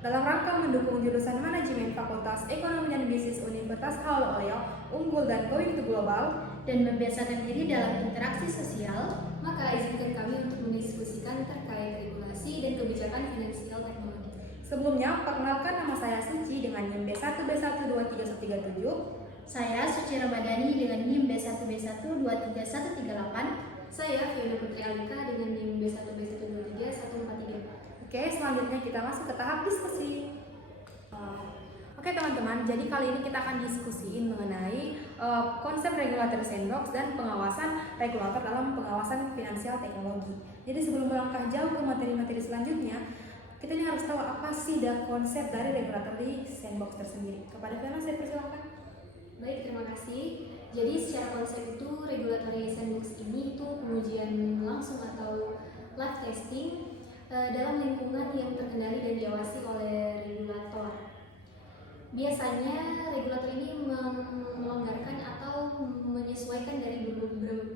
Dalam rangka mendukung jurusan Manajemen Fakultas Ekonomi dan Bisnis Universitas Halmahera unggul dan going to global, dan membiasakan diri dalam interaksi sosial, maka izinkan kami untuk mendiskusikan terkait regulasi dan kebijakan finansial teknologi. sebelumnya perkenalkan nama saya Suci dengan NIM B1B12337. saya Suci Ramadhani dengan NIM B1B12338. Saya Fiona Putri Alika dengan NIM B1B1234143. Oke, selanjutnya kita masuk ke tahap diskusi. Oke teman-teman, jadi kali ini kita akan diskusiin mengenai konsep regulator sandbox dan pengawasan regulator dalam pengawasan finansial teknologi. Jadi sebelum melangkah jauh ke materi-materi selanjutnya, kita ini harus tahu apa sih konsep dari regulatory sandbox tersendiri. Kepada Fiona saya persilahkan. Baik, terima kasih. Jadi secara konsep itu regulatory sandbox ini itu pengujian langsung atau live testing dalam lingkungan yang terkendali dan diawasi oleh regulator. Biasanya regulator ini melonggarkan atau menyesuaikan dari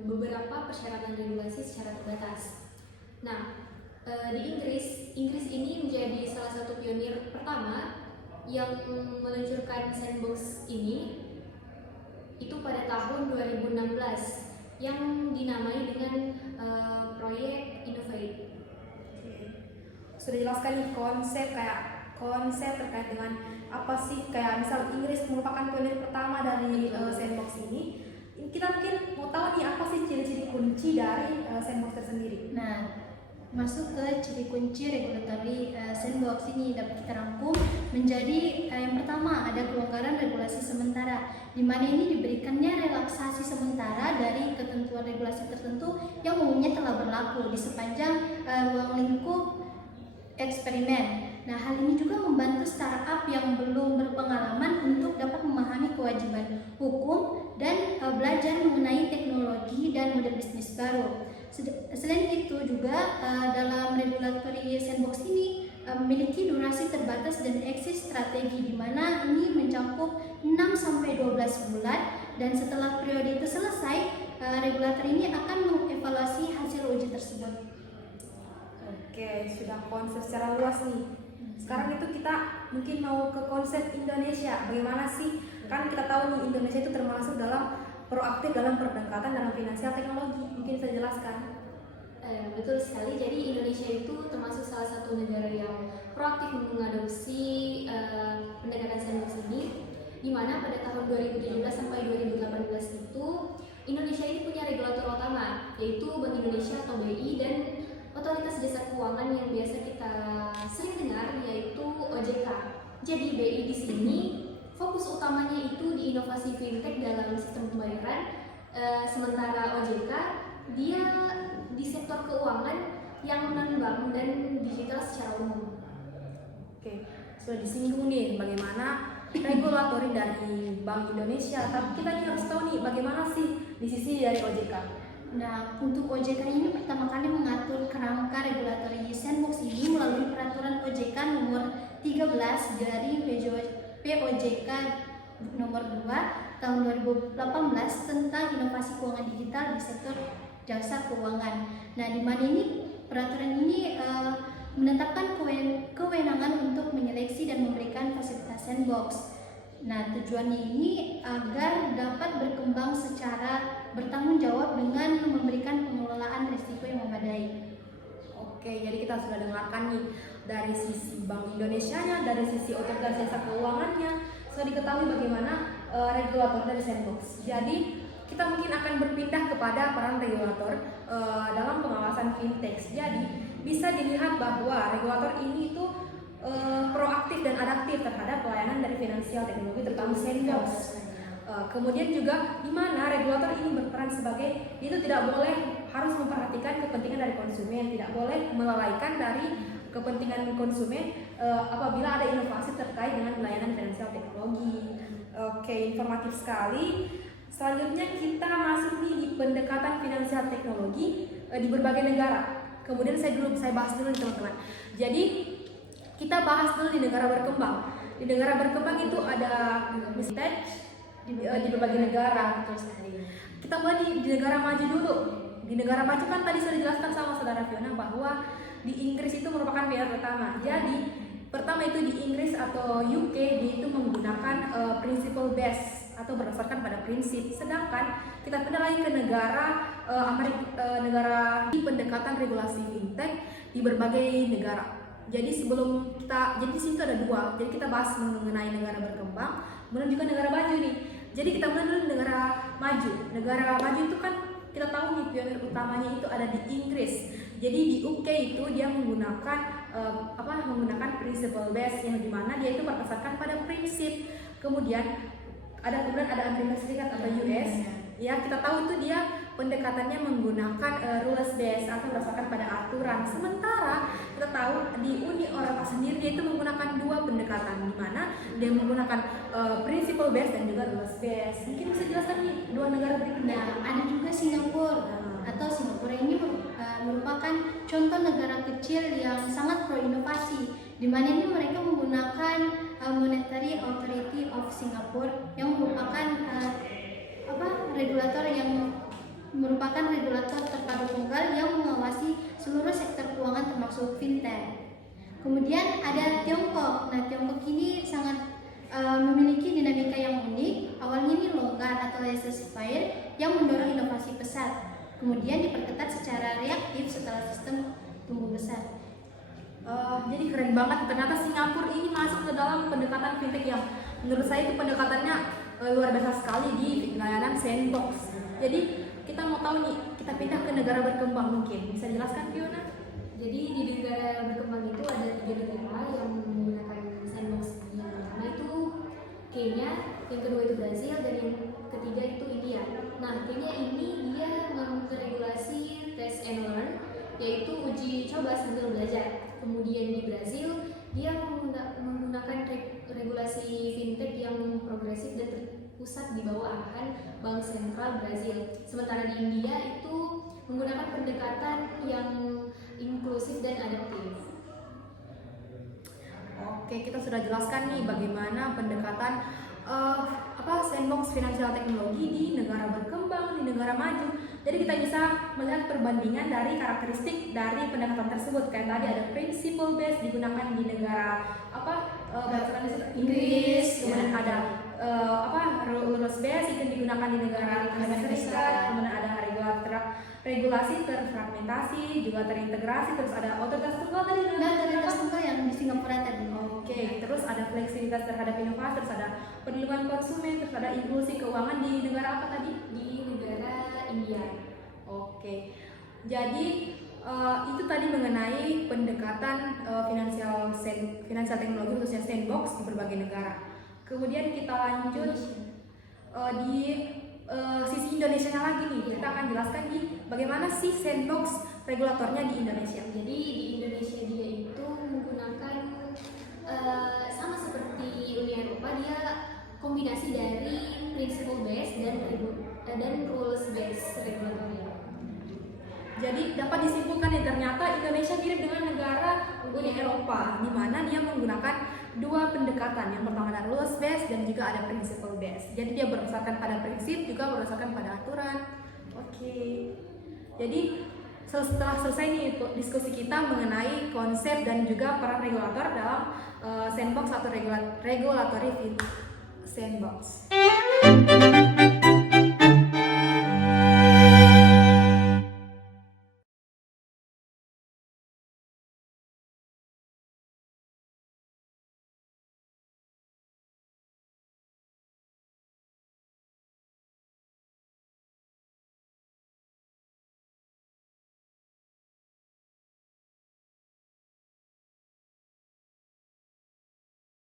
beberapa persyaratan regulasi secara terbatas. Nah, di Inggris ini menjadi salah satu pionir pertama yang meluncurkan sandbox ini itu pada tahun 2016 yang dinamai dengan proyek Innovate. Sudah jelaskan nih konsep terkait dengan apa sih, kayak misal Inggris merupakan pionir pertama dari sandbox ini. Kita mungkin mau tahu nih apa sih ciri-ciri kunci dari sandbox tersendiri. Nah, masuk ke ciri kunci regulatory sandbox ini dapat kita rangkum menjadi yang pertama ada kelonggaran regulasi sementara, di mana ini diberikannya relaksasi sementara dari ketentuan regulasi tertentu yang umumnya telah berlaku di sepanjang ruang lingkup eksperimen. Nah, hal ini juga membantu startup yang belum berpengalaman untuk dapat memahami kewajiban hukum dan belajar mengenai teknologi dan model bisnis baru. Selain itu juga dalam regulatory sandbox ini memiliki durasi terbatas dan exit strategi, di mana ini mencakup 6-12 bulan, dan setelah periode itu selesai, regulator ini akan mengevaluasi hasil uji tersebut. Oke, sudah konsep secara luas nih. Sekarang itu kita mungkin mau ke konsep Indonesia. Bagaimana sih? Kan kita tahu nih Indonesia itu termasuk dalam proaktif dalam pendekatan dalam finansial teknologi. Mungkin saya jelaskan. Betul sekali. Jadi Indonesia itu termasuk salah satu negara yang proaktif mengadopsi pendekatan sandbox ini, di mana pada tahun 2017 sampai 2018 itu Indonesia ini punya regulator utama, yaitu Bank Indonesia atau BI dan Otoritas Jasa Keuangan yang biasa kita sering dengar, yaitu OJK. Jadi BI di sini fokus utamanya itu di inovasi fintech dalam sistem pembayaran, sementara OJK dia di sektor keuangan yang non-bank dan digital secara umum. Oke, sudah disinggung nih bagaimana regulatori dari Bank Indonesia. Tapi kita nih harus tahu nih bagaimana sih di sisi dari OJK. Nah, untuk OJK ini pertama kali mengatur kerangka regulatory sandbox ini melalui peraturan OJK nomor 13 dari POJK nomor 2 tahun 2018 tentang inovasi keuangan digital di sektor jasa keuangan. Nah, di mana ini peraturan ini menetapkan kewenangan untuk menyeleksi dan memberikan fasilitas sandbox. Nah, tujuannya ini agar dapat berkembang secara bertanggung jawab dengan memberikan pengelolaan risiko yang memadai. Oke, jadi kita sudah dengarkan nih dari sisi Bank Indonesianya, dari sisi otoritas jasa keuangannya, sudah diketahui bagaimana regulator dari sandbox. Jadi kita mungkin akan berpindah kepada peran regulator dalam pengawasan fintech. Jadi bisa dilihat bahwa regulator ini itu proaktif dan adaptif terhadap pelayanan dari finansial teknologi terutama sandbox. Kemudian juga di mana regulator ini berperan sebagai, itu tidak boleh, harus memperhatikan kepentingan dari konsumen, tidak boleh melalaikan dari kepentingan konsumen apabila ada inovasi terkait dengan pelayanan finansial teknologi. Oke, informatif sekali. Selanjutnya kita masuk nih di pendekatan finansial teknologi di berbagai negara. Kemudian saya bahas dulu nih teman-teman. Jadi kita bahas dulu di negara berkembang. Di negara berkembang itu ada stage di berbagai negara. Kita mulai di negara maju dulu. Di negara maju kan tadi sudah dijelaskan sama saudara Fiona bahwa di Inggris itu merupakan pionir pertama. Jadi Pertama itu di Inggris atau UK, dia itu menggunakan principle based atau berdasarkan pada prinsip. Sedangkan kita pindah lagi ke negara negara di pendekatan regulasi fintech di berbagai negara. Jadi sebelum kita, jadi di sini tuh ada dua. Jadi kita bahas mengenai negara berkembang, kemudian juga negara maju nih. Jadi kita mulai dulu negara maju. Negara maju itu kan kita tahu nih pionir utamanya itu ada di Inggris. Jadi di UK itu dia menggunakan menggunakan principle based yang dimana dia itu berdasarkan pada prinsip. Kemudian ada Amerika Serikat atau US. Ya, kita tahu itu dia pendekatannya menggunakan rules based atau berdasarkan pada aturan. Sementara kita tahu di Uni Eropa sendiri dia itu menggunakan dua pendekatan, di mana dia menggunakan principle based dan juga rules based. Mungkin bisa jelaskan nih dua negara berikutnya. Nah, ada juga Singapura atau Singapura ini merupakan contoh negara kecil yang sangat pro inovasi, di mana ini mereka menggunakan Monetary Authority of Singapore yang merupakan regulator terpadu tunggal yang mengawasi seluruh sektor keuangan termasuk fintech. Kemudian ada Tiongkok. Nah, Tiongkok ini sangat memiliki dinamika yang unik. Awalnya ini longgar atau laissez-faire yang mendorong inovasi pesat. Kemudian diperketat secara reaktif setelah sistem tumbuh besar. Jadi keren banget, ternyata Singapura ini masuk ke dalam pendekatan fintech yang menurut saya itu pendekatannya luar biasa sekali di layanan sandbox. Jadi kita mau tahu nih, kita pindah ke negara berkembang, mungkin bisa jelaskan Fiona? Jadi di negara berkembang itu ada 3 negara yang menggunakan sandbox ini. Yang pertama itu Kenya, yang kedua itu Brazil, dan yang ketiga itu India. Nah, Kenya ini dia meregulasi test and learn, yaitu uji coba sambil belajar. Kemudian di Brazil dia menggunakan regulasi fintech yang progresif dan terpusat di bawah arahan Bank Sentral Brazil. Sementara di India itu menggunakan pendekatan yang inklusif dan adaptif. Oke, kita sudah jelaskan nih bagaimana pendekatan sandbox finansial teknologi di negara berkembang, di negara maju. Jadi kita bisa melihat perbandingan dari karakteristik dari pendekatan tersebut. Kayak tadi ada principle based digunakan di negara Inggris, kemudian ada rules based itu digunakan di negara Amerika Serikat, kemudian ada regulasi terfragmentasi, juga terintegrasi, terus ada otoritas tunggal tadi. Nah, otoritas tunggal yang di Singapura tadi. Oke, terus ada fleksibilitas terhadap inovasi, terus ada perlindungan konsumen, terus ada inklusi keuangan di negara apa tadi? Di negara India. Oke, jadi itu tadi mengenai pendekatan finansial teknologi khususnya sandbox di berbagai negara. Kemudian kita lanjut di sisi Indonesia lagi nih, kita akan jelaskan nih bagaimana sih sandbox regulatornya di Indonesia. Jadi di Indonesia dia itu menggunakan sama seperti Uni Eropa, dia kombinasi dari principle based dan rules based regulatory. Jadi dapat disimpulkan nih ternyata Indonesia mirip dengan negara Uni Eropa, di mana dia menggunakan dua pendekatan. Yang pertama ada rules based dan juga ada principle based. Jadi dia berdasarkan pada prinsip juga berdasarkan pada aturan. Oke. Jadi setelah selesai nih diskusi kita mengenai konsep dan juga peran regulator dalam sandbox atau regulatory sandbox.